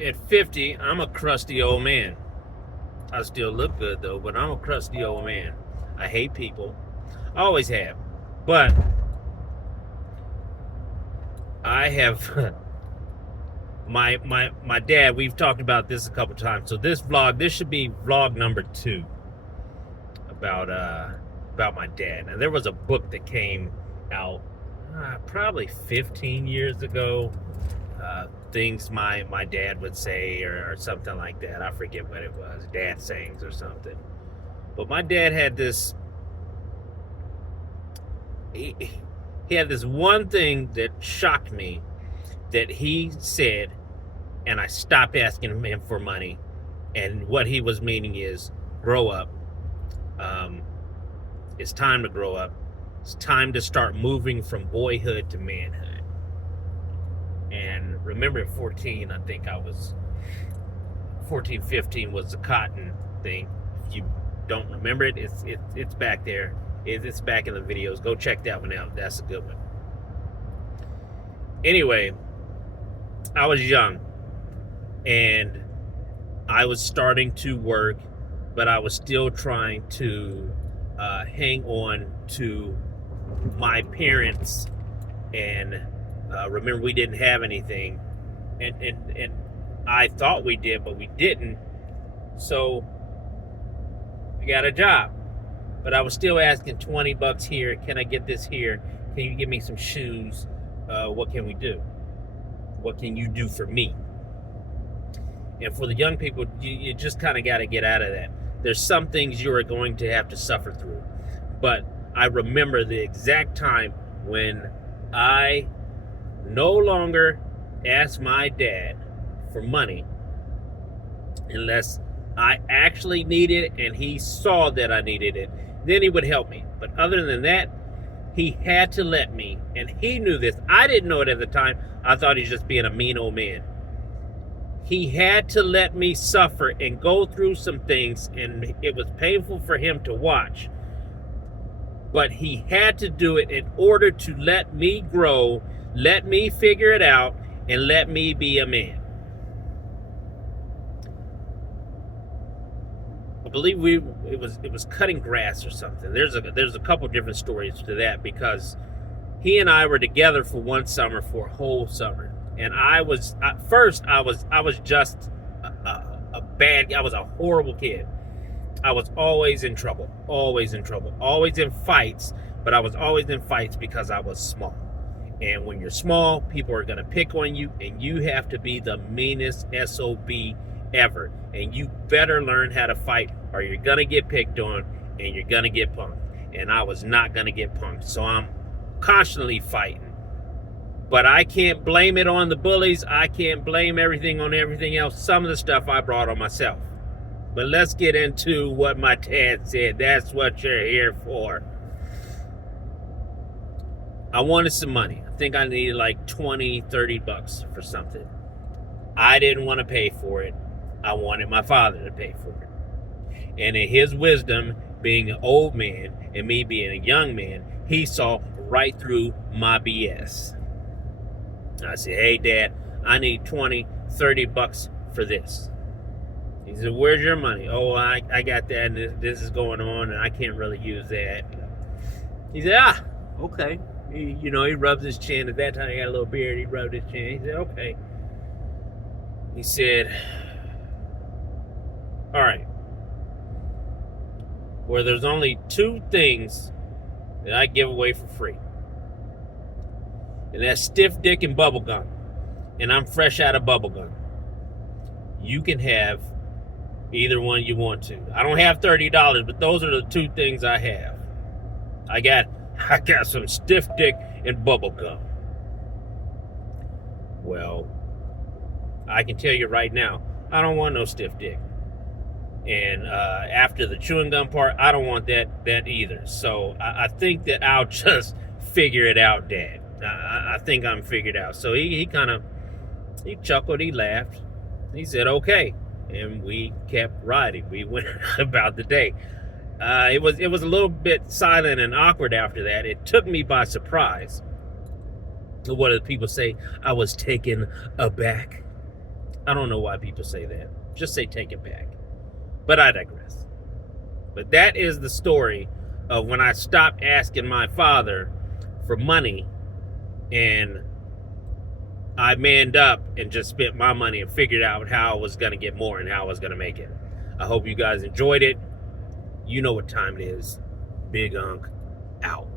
At 50, I'm a crusty old man. I still look good though, but I'm a crusty old man. I hate people. I always have. But I have my dad, we've talked about this a couple times. So this should be vlog number 2 about my dad. Now there was a book that came out probably 15 years ago. Things my dad would say or something like that. I forget what it was. Dad sayings or something. But my dad had this. He had this one thing that shocked me that he said, and I stopped asking him for money. And what he was meaning is, grow up. It's time to grow up. It's time to start moving from boyhood to manhood. And remember at 14, I think I was 14, 15 was the cotton thing. If you don't remember it, it's back there. It's back in the videos. Go check that one out. That's a good one. Anyway, I was young and I was starting to work, but I was still trying to hang on to my parents. And remember, we didn't have anything, and I thought we did, but we didn't. So I got a job, but I was still asking $20 here. Can I get this here? Can you give me some shoes? What can we do? What can you do for me? And for the young people, you just kind of got to get out of that. There's some things you are going to have to suffer through. But I remember the exact time when I no longer asked my dad for money unless I actually needed it and he saw that I needed it. Then he would help me. But other than that, he had to let me. And he knew this. I didn't know it at the time. I thought he was just being a mean old man. He had to let me suffer and go through some things, and it was painful for him to watch. But he had to do it in order to let me grow, let me figure it out, and let me be a man. I believe it was cutting grass or something. There's a couple different stories to that, because he and I were together for one summer, for a whole summer. And I was, at first, I was just a bad, I was a horrible kid. I was always in trouble, always in fights, but I was always in fights because I was small. And when you're small, people are going to pick on you, and you have to be the meanest SOB ever. And you better learn how to fight, or you're going to get picked on, and you're going to get punked. And I was not going to get punked, so I'm constantly fighting. But I can't blame it on the bullies. I can't blame everything on everything else. Some of the stuff I brought on myself. But let's get into what my dad said. That's what you're here for. I wanted some money. I think I needed like $20-$30 for something. I didn't want to pay for it. I wanted my father to pay for it. And in his wisdom, being an old man and me being a young man, he saw right through my BS. I said, hey, Dad, I need $20-$30 for this. He said, where's your money? Oh, I got that, and this is going on, and I can't really use that. He said, okay. He rubs his chin. At that time, he had a little beard. He rubbed his chin. He said, okay. He said, all right. Well, there's only 2 things that I give away for free. And that's stiff dick and bubble gum. And I'm fresh out of bubble gum. You can have either one you want to. I don't have $30, but those are the 2 things I have. I got some stiff dick and bubble gum. Well, I can tell you right now, I don't want no stiff dick. And after the chewing gum part, I don't want that either. So I think that I'll just figure it out, Dad. I think I'm figured out. So he chuckled, he laughed. He said, okay. And we kept riding. We went about the day. It was a little bit silent and awkward after that. It took me by surprise. What do people say? I was taken aback. I don't know why people say that. Just say take it back. But I digress. But that is the story of when I stopped asking my father for money and I manned up and just spent my money and figured out how I was going to get more and how I was going to make it. I hope you guys enjoyed it. You know what time it is. Big Unc out.